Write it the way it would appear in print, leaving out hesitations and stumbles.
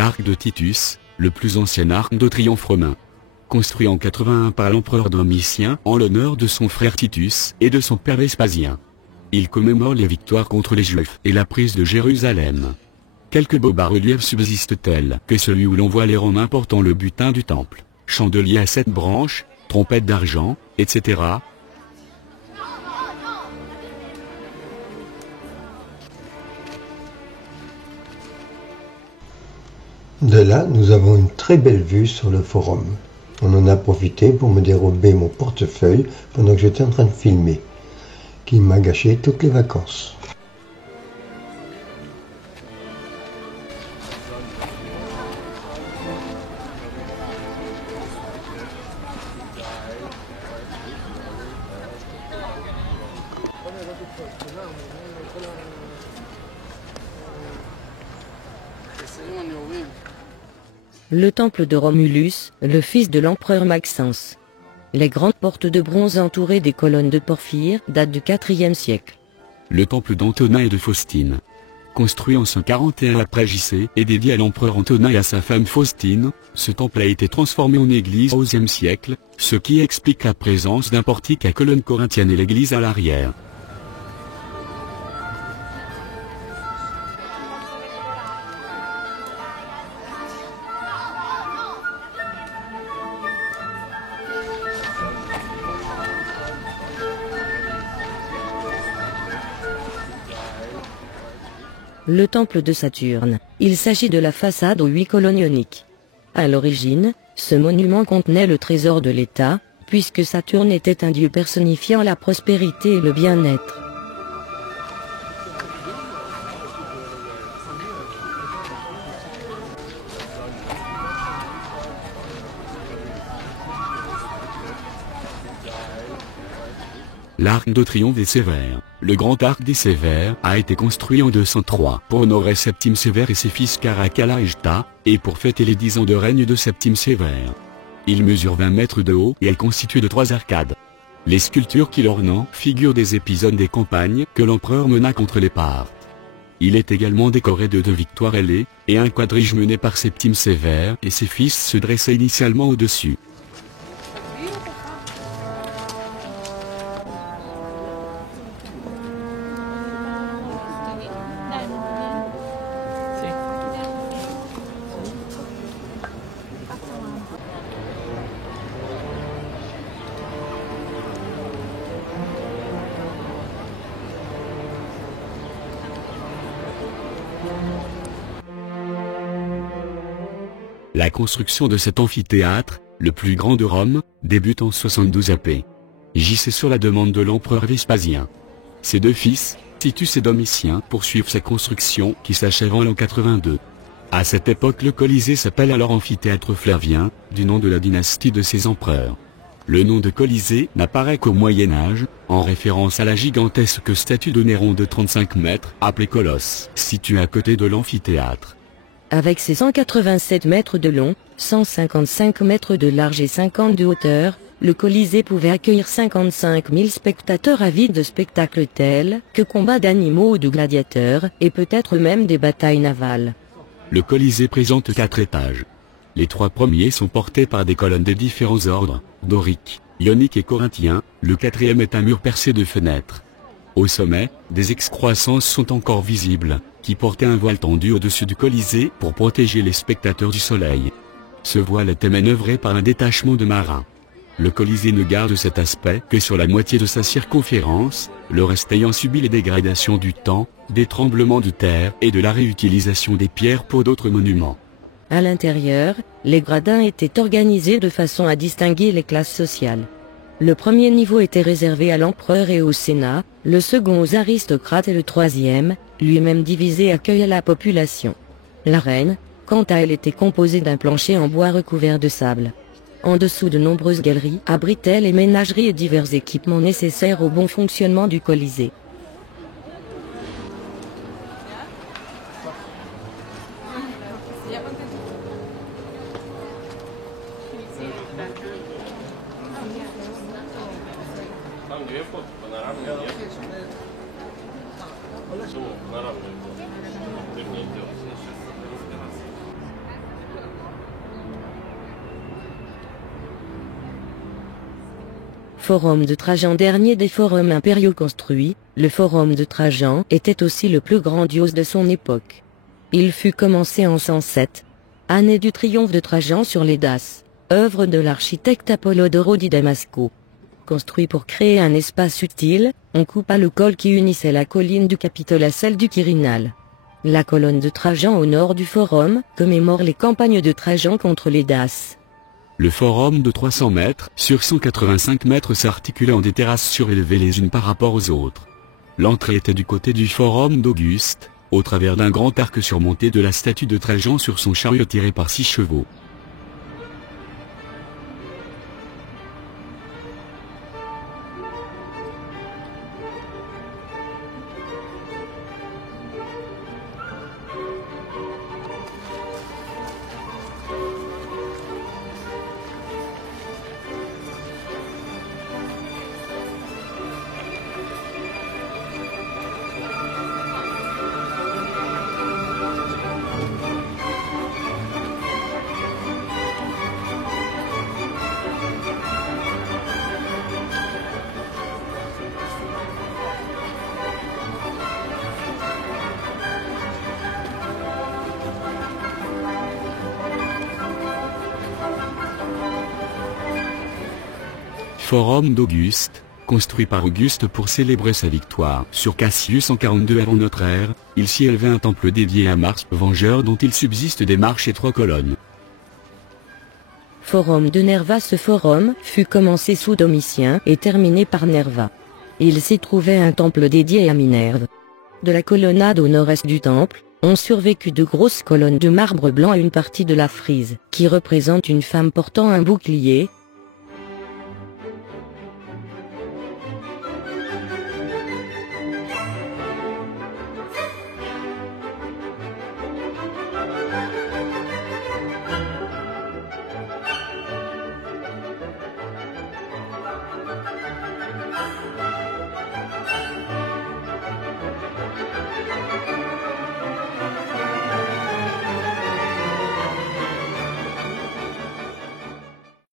L'arc de Titus, le plus ancien arc de triomphe romain. Construit en 81 par l'empereur Domitien en l'honneur de son frère Titus et de son père Vespasien. Il commémore les victoires contre les Juifs et la prise de Jérusalem. Quelques beaux bas-reliefs subsistent tels que celui où l'on voit les Romains portant le butin du temple, chandelier à 7 branches, trompette d'argent, etc. De là, nous avons une très belle vue sur le forum. On en a profité pour me dérober mon portefeuille pendant que j'étais en train de filmer, qui m'a gâché toutes les vacances. Le temple de Romulus, le fils de l'empereur Maxence. Les grandes portes de bronze entourées des colonnes de porphyre datent du IVe siècle. Le temple d'Antonin et de Faustine. Construit en 141 après JC et dédié à l'empereur Antonin et à sa femme Faustine, ce temple a été transformé en église au XIe siècle, ce qui explique la présence d'un portique à colonnes corinthiennes et l'église à l'arrière. Le temple de Saturne. Il s'agit de la façade aux 8 colonnes ioniques. À l'origine, ce monument contenait le trésor de l'État, puisque Saturne était un dieu personnifiant la prospérité et le bien-être. L'arc de triomphe des Sévères. Le grand arc des Sévères a été construit en 203 pour honorer Septime Sévère et ses fils Caracalla et Geta, et pour fêter les 10 ans de règne de Septime Sévère. Il mesure 20 mètres de haut et est constitué de 3 arcades. Les sculptures qui l'ornent figurent des épisodes des campagnes que l'empereur mena contre les Parthes. Il est également décoré de 2 victoires ailées, et un quadrige mené par Septime Sévère et ses fils se dressait initialement au-dessus. La construction de cet amphithéâtre, le plus grand de Rome, débute en 72 AP. JC sur la demande de l'empereur Vespasien. Ses 2 fils, Titus et Domitien, poursuivent sa construction qui s'achève en l'an 82. À cette époque, le Colisée s'appelle alors amphithéâtre Flavien, du nom de la dynastie de ses empereurs. Le nom de Colisée n'apparaît qu'au Moyen Âge, en référence à la gigantesque statue de Néron de 35 mètres, appelée Colosse, située à côté de l'amphithéâtre. Avec ses 187 mètres de long, 155 mètres de large et 50 de hauteur, le Colisée pouvait accueillir 55 000 spectateurs avides de spectacles tels que combats d'animaux ou de gladiateurs, et peut-être même des batailles navales. Le Colisée présente 4 étages. Les 3 premiers sont portés par des colonnes de différents ordres, doriques, ioniques et corinthiens, le 4e est un mur percé de fenêtres. Au sommet, des excroissances sont encore visibles, qui portaient un voile tendu au-dessus du Colisée pour protéger les spectateurs du soleil. Ce voile était manœuvré par un détachement de marins. Le Colisée ne garde cet aspect que sur la moitié de sa circonférence, le reste ayant subi les dégradations du temps, des tremblements de terre et de la réutilisation des pierres pour d'autres monuments. À l'intérieur, les gradins étaient organisés de façon à distinguer les classes sociales. Le premier niveau était réservé à l'empereur et au Sénat, le second aux aristocrates et le troisième, lui-même divisé, accueillait la population. L'arène, quant à elle, était composée d'un plancher en bois recouvert de sable. En dessous, de nombreuses galeries abritaient les ménageries et divers équipements nécessaires au bon fonctionnement du Colisée. forum de Trajan, dernier des forums impériaux construits, le forum de Trajan était aussi le plus grandiose de son époque. Il fut commencé en 107, année du triomphe de Trajan sur les Daces, œuvre de l'architecte Apollodore di Damasco. Construit pour créer un espace utile, on coupa le col qui unissait la colline du Capitole à celle du Quirinal. La colonne de Trajan au nord du forum commémore les campagnes de Trajan contre les Daces. Le forum de 300 mètres sur 185 mètres s'articulait en des terrasses surélevées les unes par rapport aux autres. L'entrée était du côté du forum d'Auguste, au travers d'un grand arc surmonté de la statue de Trajan sur son chariot tiré par 6 chevaux. Forum d'Auguste, construit par Auguste pour célébrer sa victoire sur Cassius en 42 avant notre ère, il s'y élevait un temple dédié à Mars vengeur dont il subsiste des marches et 3 colonnes. Forum de Nerva. Ce forum fut commencé sous Domitien et terminé par Nerva. Il s'y trouvait un temple dédié à Minerve. De la colonnade au nord-est du temple, ont survécu de grosses colonnes de marbre blanc et une partie de la frise, qui représente une femme portant un bouclier,